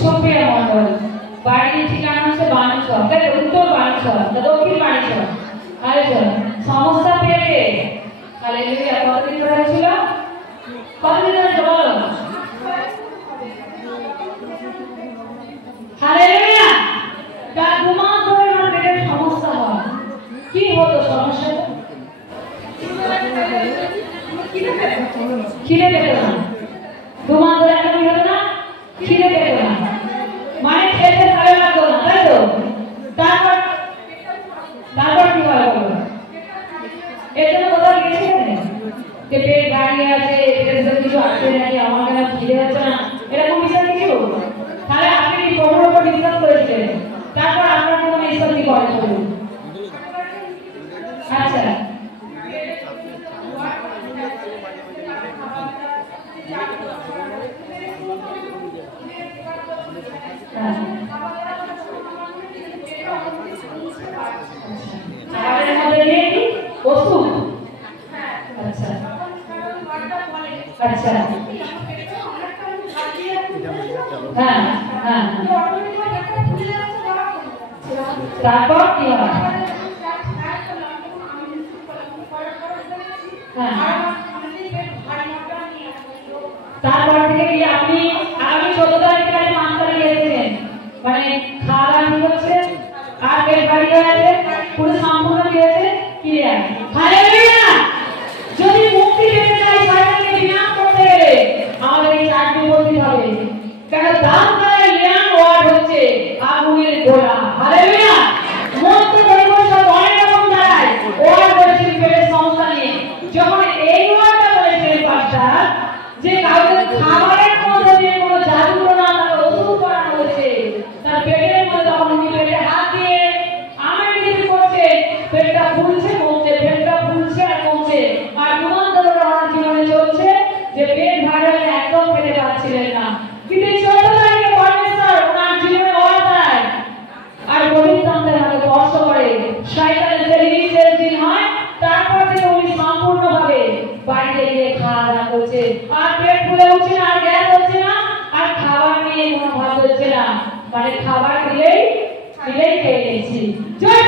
সুপ্রিয়া মণ্ডল, বাড়ির ঠিকানা হচ্ছে বানেশ্বর, তাই উত্তর বানেশ্বর, দক্ষিণ বানেশ্বর। আচ্ছা, সমস্যা পেয়ে হালেলুয়া। কতদিন ধরে হয়েছিল? কতদিন ধরে বলো? হালেলুয়া। তার 2 মাস ধরে আমার পেটের সমস্যা হয়। কি হতো সমস্যা? খিদে পেত না। 2 মাস ধরে একটা কি হতো না? খিদে পেত না, মানে খেতে ভালো লাগতো না, তাই তো? তারপর কি হয় বলো? এর জন্য কোথাও গেছিলেন যে পেট দাঁড়িয়ে আছে, পেটের কিছু আসছে নাকি, আমার কেন খিদে হচ্ছে না, এরকম বিষয় কিছু? তাহলে আপনি কি প্রভুর উপর বিশ্বাস করেছিলেন? তারপর আপনার কোনো ঈশ্বর কি করে বলুন? আচ্ছা, খাবারের মধ্যে দিয়ে কি ওষুধ? আচ্ছা আচ্ছা, হ্যাঁ হ্যাঁ, তারপর কি হয়? তারপর থেকে কি আপনি আগামী 14 তারিখে 5 তারিখে এসেছেন, মানে খাওয়া দাওয়া হচ্ছে আর পেট ভারী হয়ে আছে, পুরো সম্পূর্ণ কি হয়েছে? ক্লিয়ার। হালেলুয়া। যদি মুক্তি পেতে চাই, শয়তানকে বিনাশ করতে গেলে আমাদের এই চারটি বলতে হবে, কেন দাম করা জ্ঞান ওয়ার্ড হচ্ছে আগুনের গোলা। হালেলুয়া। মস্ত পরিবর্তন অনেক রকম দাঁড়ায়। ওয়ার্ড করেছেন পেটের সমস্যা নিয়ে, যখন এই ওয়ার্ডটা বলেছেন পাস্টার যে কাউকে খাবারের মধ্যে দিয়ে কোনো জাদু না, তাকে ওষুধ করানো হয়েছে, তার পেটের মধ্যে যখন উনি পেটে হাত দিয়ে আমার কিছু করছে, পেটটা ফুলছে কমছে, পেটটা ফুলছে আর কমছে, আর রুমান্তর ওনার জীবনে চলছে যে পেট ভারী হলে একদম খেতে পারছিলেন না। কিন্তু 14 তারিখে পরমেশ্বর ওনার জীবনে অবতার আর পবিত্রাত্মার হাতে স্পর্শ করে, শয়তানের যে রিলিজের দিন হয়, তারপর থেকে উনি সম্পূর্ণভাবে বাড়িতে গিয়ে খাওয়া দাওয়া করছে, আর পেট ফুলে উঠছে না, আর গ্যাস হচ্ছে না, আর খাবার নিয়ে কোনো ভাব হচ্ছে না, মানে খাবার দিলেই খেয়ে নিচ্ছি। জয়